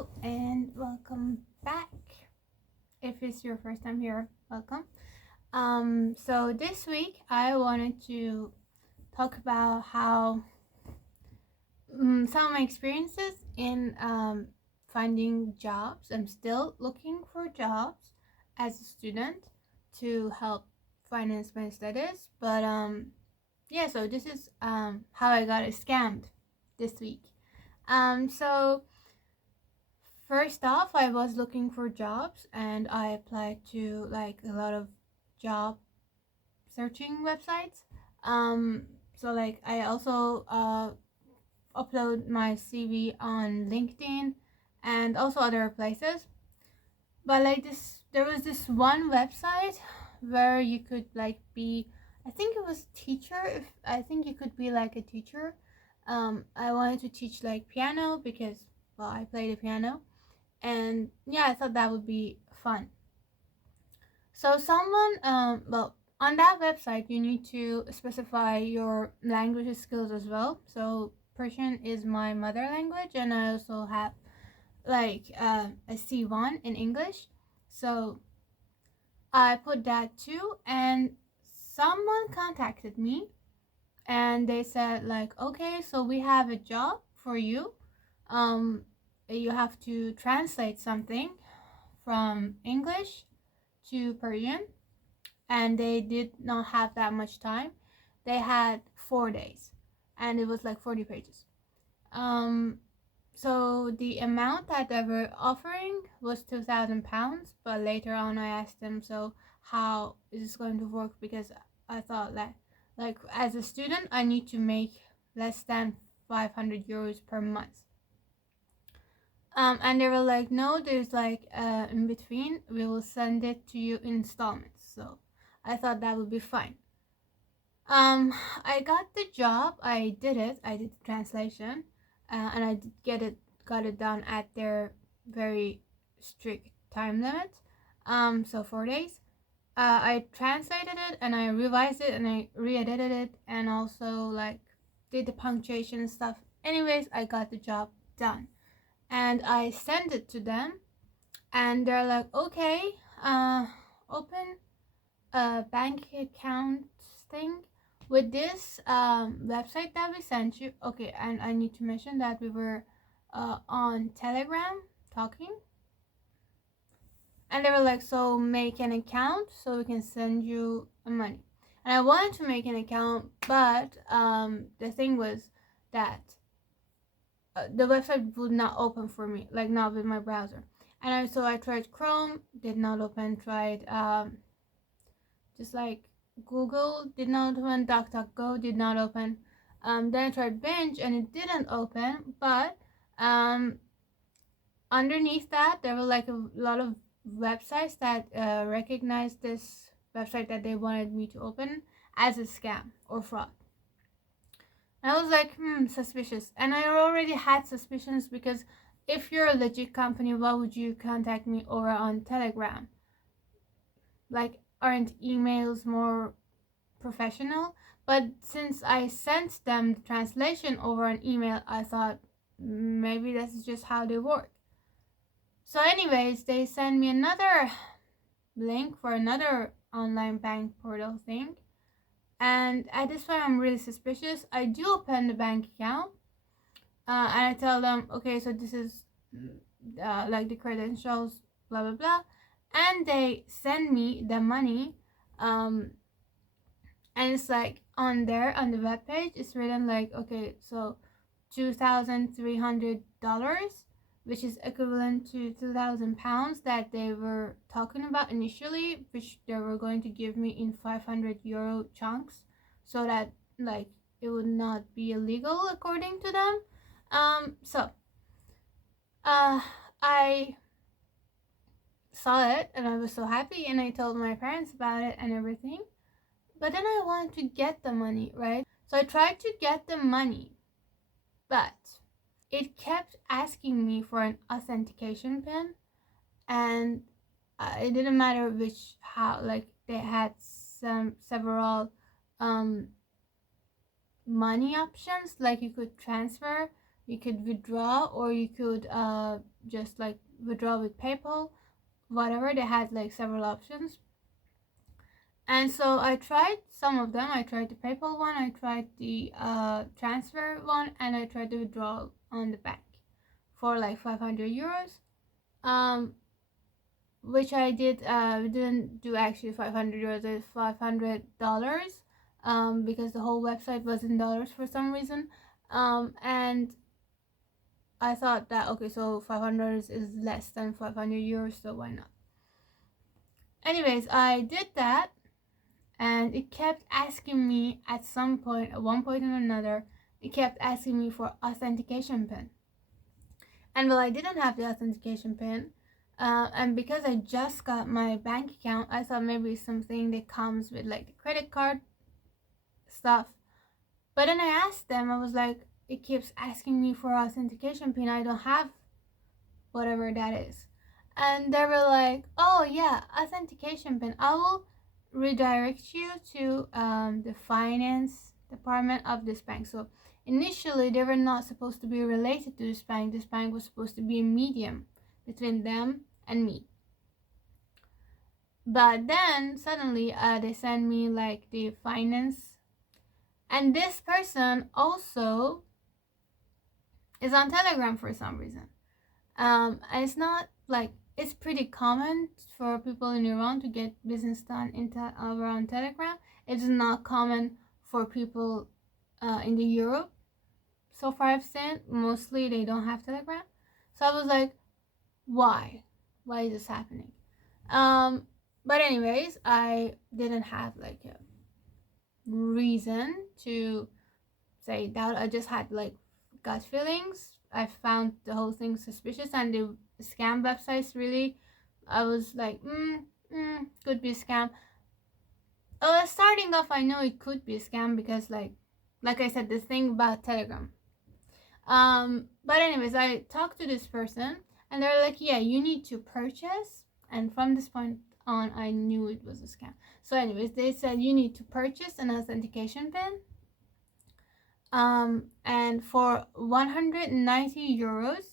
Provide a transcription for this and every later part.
Hello and welcome back. If it's your first time here, welcome. So this week I wanted to talk about how some of my experiences in finding jobs. I'm still looking for jobs as a student to help finance my studies. But so this is how I got scammed this week. So first off, I was looking for jobs and I applied to like a lot of job searching websites. I also upload my CV on LinkedIn and also other places. But there was this one website where you could be. I think it was teacher. If I think you could be like a teacher. I wanted to teach like piano because I play the piano, and yeah, I thought that would be fun. So on that website you need to specify your language skills as well. So Persian is my mother language, and I also have a C1 in English. So I put that too, and someone contacted me and they said okay, so we have a job for you. You have to translate something from English to Persian, and they did not have that much time. They had 4 days, and it was like 40 pages. So the amount that they were offering was £2,000, but later on I asked them, so how is this going to work? Because I thought that as a student I need to make less than 500 euros per month. And they were like, no, there's in between, we will send it to you in installments. So I thought that would be fine. I got the job. I did the translation, and I got it done at their very strict time limit. So 4 days. I translated it and I revised it and I re-edited it and also did the punctuation and stuff. Anyways, I got the job done, and I sent it to them, and they're like, okay, open a bank account thing with this website that we sent you. Okay, and I need to mention that we were on Telegram talking, and they were like, so make an account so we can send you money. And I wanted to make an account, but the thing was that the website would not open for me, not with my browser. And so I tried Chrome, did not open. Tried just like Google, did not open. DuckDuckGo did not open. Then I tried Binge and it didn't open. But underneath that, there were a lot of websites that recognized this website that they wanted me to open as a scam or fraud. And I was like, suspicious. And I already had suspicions because if you're a legit company, why would you contact me over on Telegram? Aren't emails more professional? But since I sent them the translation over an email, I thought maybe that's just how they work. So anyways, they sent me another link for another online bank portal thing. And at this point, I'm really suspicious. I do open the bank account, and I tell them, okay, so this is the credentials, blah blah blah, and they send me the money, and it's on the web page, it's written okay, so $2,300, which is equivalent to £2,000 that they were talking about initially, which they were going to give me in 500 euro chunks, so that it would not be illegal according to them. I saw it and I was so happy, and I told my parents about it and everything. But then I wanted to get the money, right? So I tried to get the money, but it kept asking me for an authentication pin, and it didn't matter how they had several money options. You could transfer you could withdraw, or you could just like withdraw with PayPal, whatever. They had like several options. And so I tried some of them. I tried the PayPal one, I tried the transfer one, and I tried the withdrawal on the bank for like 500 euros. Which I did. We didn't do actually 500 euros, it's $500, because the whole website was in dollars for some reason. And I thought that, okay, so 500 is less than 500 euros, so why not? Anyways, I did that, and it kept asking me at one point or another, it kept asking me for authentication pin. And well, I didn't have the authentication pin, and because I just got my bank account, I thought maybe it's something that comes with like the credit card stuff. But then I asked them, I was like, it keeps asking me for authentication pin, I don't have whatever that is. And they were like, oh yeah, authentication pin, I will redirect you to the finance department of this bank. So initially they were not supposed to be related to this bank. This bank was supposed to be a medium between them and me. But then suddenly they sent me like the finance, and this person also is on Telegram for some reason. And it's not like, it's pretty common for people in Iran to get business done over on Telegram. It's not common for people in the Europe. So far I've seen, mostly they don't have Telegram. So I was like, why is this happening? But anyways, I didn't have like a reason to say that. I just had like gut feelings. I found the whole thing suspicious, and the scam websites, really, I was like, could be a scam. Starting off, I know it could be a scam because like I said, this thing about Telegram. But anyways, I talked to this person, and they're like, yeah, you need to purchase. And from this point on, I knew it was a scam. So anyways, they said you need to purchase an authentication pin. And for 190 euros,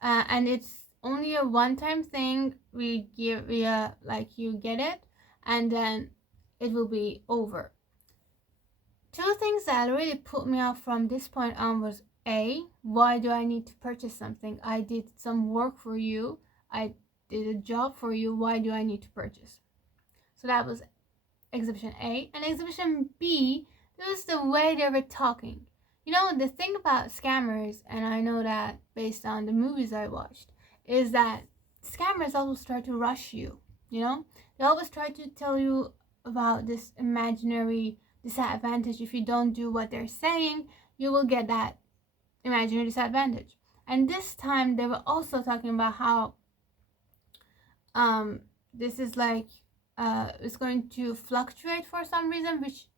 and it's only a one-time thing. We like, you get it, and then it will be over. Two things that really put me off from this point on was, A, why do I need to purchase something? I did some work for you, I did a job for you, why do I need to purchase? So that was exhibition A. And exhibition B, it was the way they were talking. You know, the thing about scammers, and I know that based on the movies I watched, is that scammers always try to rush you, you know? They always try to tell you about this imaginary disadvantage. If you don't do what they're saying, you will get that imaginary disadvantage. And this time they were also talking about how this is like it's going to fluctuate for some reason, which,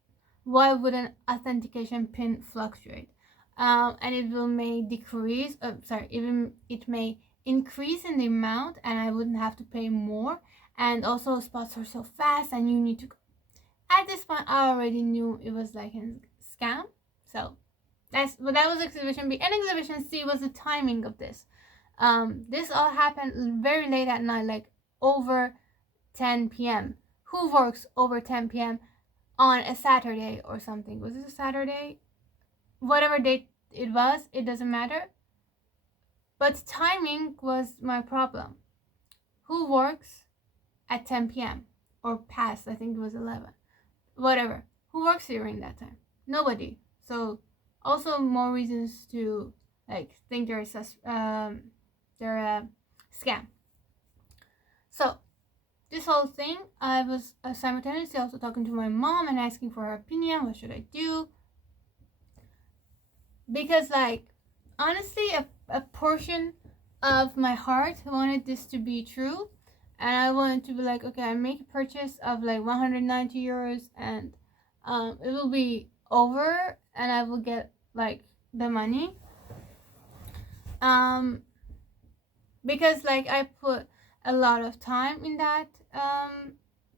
why would an authentication pin fluctuate? And it may decrease, even it may increase in the amount, and I wouldn't have to pay more. And also spots are so fast, and you need to, at this point I already knew it was like a scam. So that was exhibition B. And exhibition C was the timing of this. This all happened very late at night, like over 10 p.m. Who works over 10 p.m. on a Saturday or something? Was it a Saturday? Whatever date it was, it doesn't matter. But timing was my problem. Who works at 10 p.m. or past? I think it was 11. Whatever. Who works during that time? Nobody. So also more reasons to like think they're a scam. So this whole thing, I was simultaneously also talking to my mom and asking for her opinion. What should I do? Because like, honestly, a portion of my heart wanted this to be true, and I wanted to be like, okay, I make a purchase of like 190 euros, and it will be over, and I will get like the money. Because like I put a lot of time in that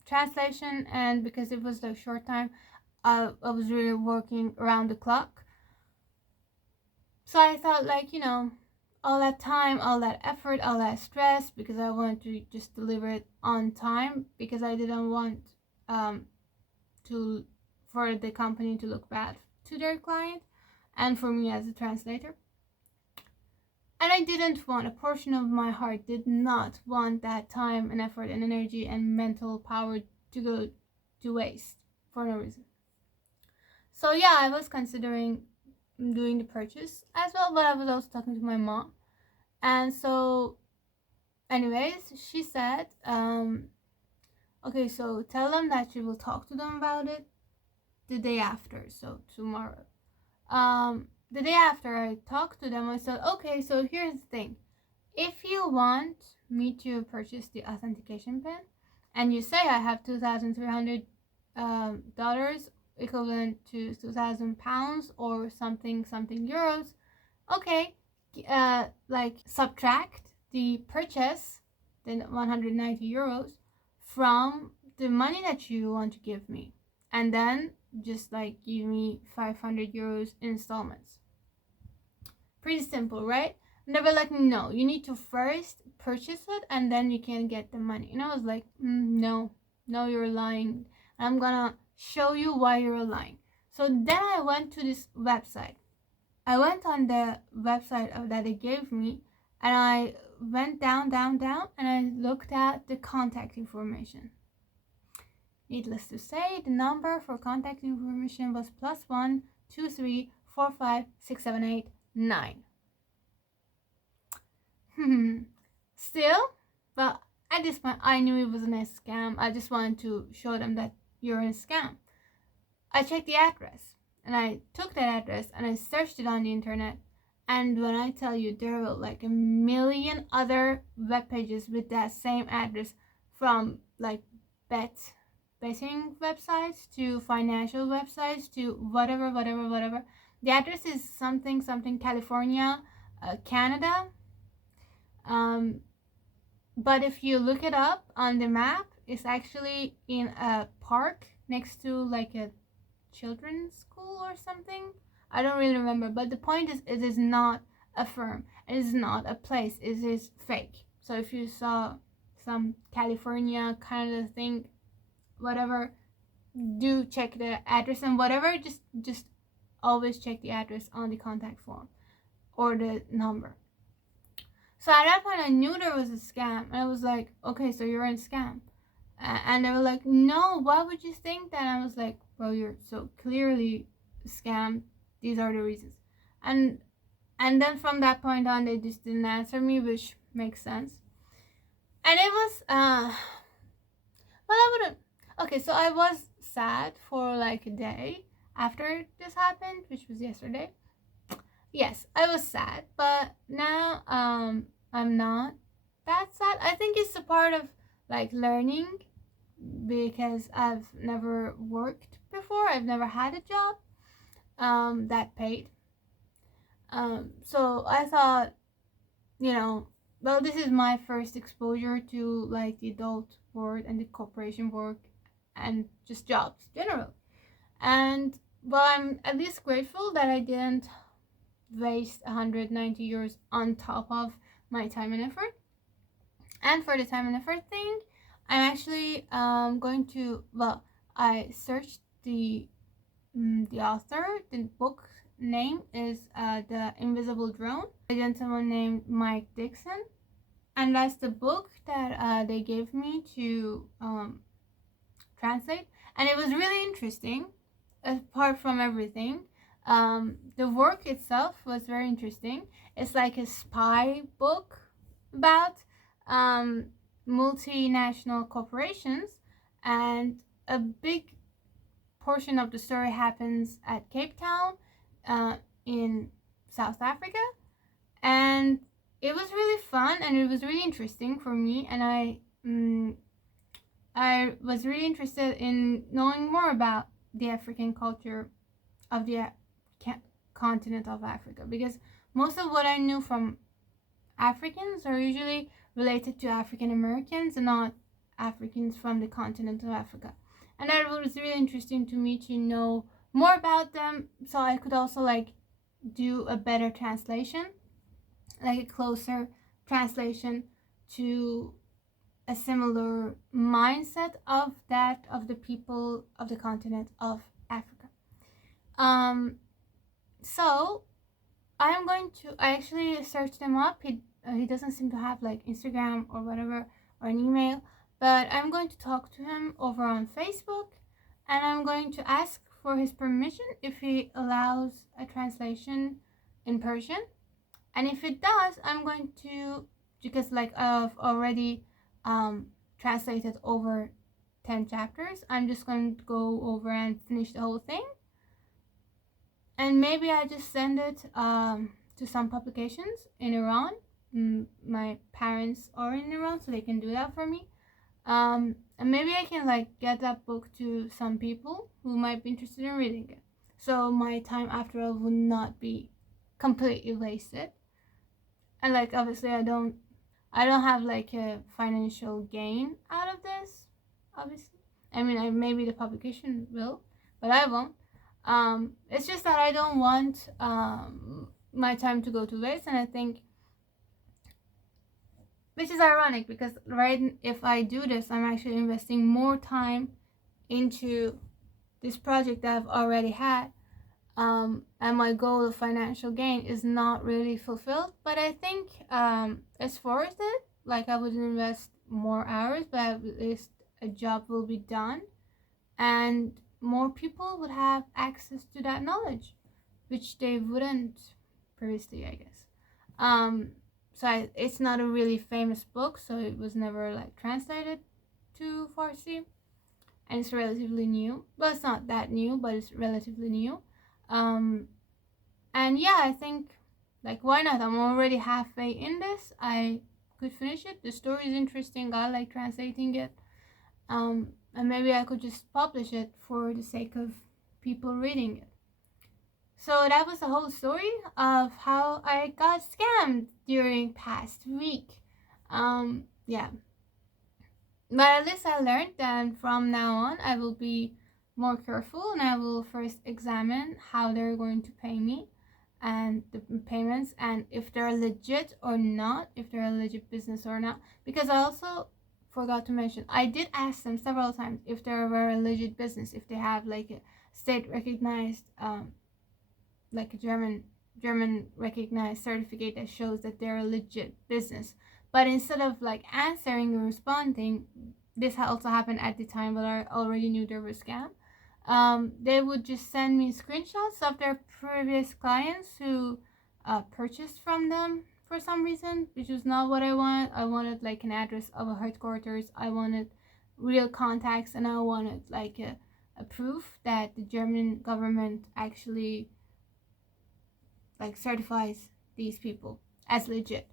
translation, and because it was like short time, I was really working around the clock. So I thought, like, all that time, all that effort, all that stress, because I wanted to just deliver it on time, because I didn't want to for the company to look bad to their client and for me as a translator. And I didn't want, a portion of my heart did not want that time and effort and energy and mental power to go to waste for no reason. So yeah, I was considering doing the purchase as well, but I was also talking to my mom. And so anyways, she said, okay, so tell them that you will talk to them about it the day after, so tomorrow. The day after I talked to them, I said, okay, so here's the thing. If you want me to purchase the authentication pin, and you say I have $2,300 equivalent to 2,000 pounds or something euros, okay, like subtract the purchase, then 190 euros, from the money that you want to give me, and then just like give me 500 euros in installments. Pretty simple, right? And they were like, no, you need to first purchase it and then you can get the money. And I was like, no, you're lying. I'm gonna show you why you're lying. So then I went to this website. I went on the website that they gave me, and I went down, and I looked at the contact information. Needless to say, the number for contact information was +1 23 45 678 9. Still, but at this point, I knew it wasn't a scam. I just wanted to show them that you're a scam. I checked the address, and I took that address and I searched it on the internet. And when I tell you, there were like a million other web pages with that same address, from like betting websites to financial websites to whatever. The address is something California, Canada. But if you look it up on the map, it's actually in a park next to like a children's school or something. I don't really remember, but the point is, it is not a firm. It is not a place. It is fake. So if you saw some California kind of thing, whatever, do check the address, and whatever, just always check the address on the contact form or the number. So at that point, I knew there was a scam, and I was like, okay, so you're in a scam. And they were like, no, why would you think that? And I was like, well, you're so clearly scammed. These are the reasons. And then from that point on, they just didn't answer me, which makes sense. And it was, well, I wouldn't, okay, so I was sad for like a day after this happened, which was yesterday. Yes, I was sad, but now I'm not that sad. I think it's a part of like learning, because I've never worked before. I've never had a job that paid. So I thought, well, this is my first exposure to like the adult world and the corporation work and just jobs generally. And well, I'm at least grateful that I didn't waste 190 euros on top of my time and effort. And for the time and effort thing, I'm actually going to, well, I searched the author. The book name is The Invisible Drone, a gentleman named Mike Dixon. And that's the book that they gave me to translate. And it was really interesting, apart from everything. The work itself was very interesting. It's like a spy book about multinational corporations, and a big portion of the story happens at Cape Town in South Africa. And it was really fun, and it was really interesting for me, and I was really interested in knowing more about the African culture of the continent of Africa, because most of what I knew from Africans are usually related to African Americans and not Africans from the continent of Africa. And that was really interesting to me to know more about them, so I could also like do a better translation, like a closer translation to a similar mindset of the people of the continent of Africa. So I actually searched him up. He doesn't seem to have like Instagram or whatever or an email, but I'm going to talk to him over on Facebook, and I'm going to ask for his permission if he allows a translation in Persian. And if it does, I'm going to, because like I've already translated over 10 chapters, I'm just going to go over and finish the whole thing. And maybe I just send it to some publications in Iran. My parents are in Iran, so they can do that for me. And maybe I can like get that book to some people who might be interested in reading it. So my time after all would not be completely wasted. And like obviously I don't have like a financial gain out of this. Obviously, I mean, maybe the publication will, but I won't. It's just that I don't want my time to go to waste, and I think, which is ironic because if I do this, I'm actually investing more time into this project that I've already had, and my goal of financial gain is not really fulfilled. But I think it's worth it. Like I would invest more hours, but at least a job will be done, and more people would have access to that knowledge, which they wouldn't previously, I guess. It's not a really famous book, so it was never like translated to Farsi, and it's relatively new. Well, it's not that new, but it's relatively new. And yeah, I think like why not? I'm already halfway in this. I could finish it. The story is interesting. I like translating it. And maybe I could just publish it for the sake of people reading it. So that was the whole story of how I got scammed during past week. Yeah. But at least I learned that from now on I will be more careful, and I will first examine how they're going to pay me and the payments, and if they're legit or not, if they're a legit business or not. Because I also forgot to mention, I did ask them several times if they're a legit business, if they have like a state recognized like a German recognized certificate that shows that they're a legit business. But instead of like answering or responding, this also happened at the time, but I already knew they were a scam. They would just send me screenshots of their previous clients who purchased from them for some reason, which was not what I wanted. I wanted like an address of a headquarters. I wanted real contacts, and I wanted like a proof that the German government actually like certifies these people as legit.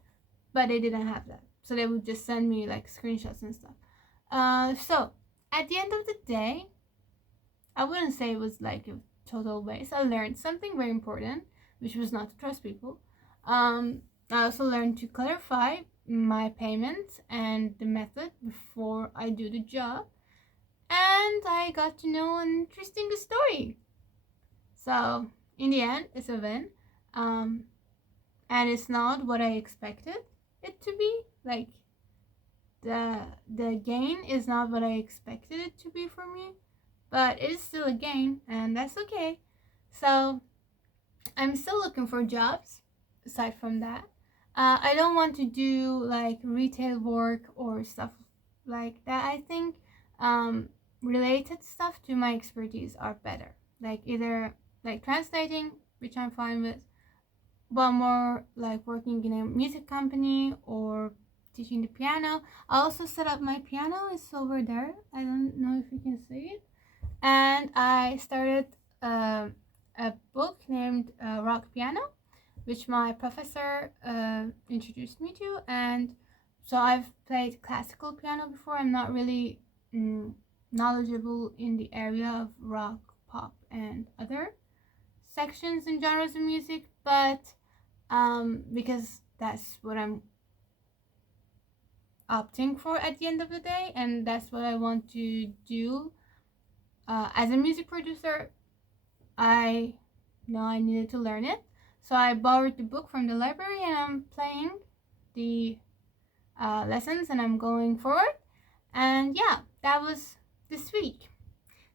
But they didn't have that, so they would just send me like screenshots and stuff. So at the end of the day, I wouldn't say it was like a total waste. I learned something very important, which was not to trust people. I also learned to clarify my payments and the method before I do the job, and I got to know an interesting story. So in the end, it's a win, and it's not what I expected it to be. Like the gain is not what I expected it to be for me, but it is still a gain, and that's okay. So I'm still looking for jobs aside from that. I don't want to do like retail work or stuff like that. I think related stuff to my expertise are better, like either like translating, which I'm fine with, but more like working in a music company or teaching the piano. I also set up my piano. It's over there. I don't know if you can see it. And I started a book named Rock Piano, which my professor introduced me to. And so I've played classical piano before. I'm not really knowledgeable in the area of rock, pop, and other sections and genres of music, but because that's what I'm opting for at the end of the day, and that's what I want to do. As a music producer, I know I needed to learn it, So I borrowed the book from the library and I'm playing the lessons and I'm going forward. And yeah, that was this week.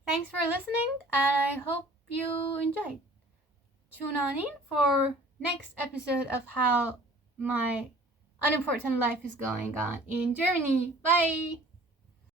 Thanks for listening and I hope you enjoyed. Tune on in for next episode of how my unimportant life is going on in Germany. Bye!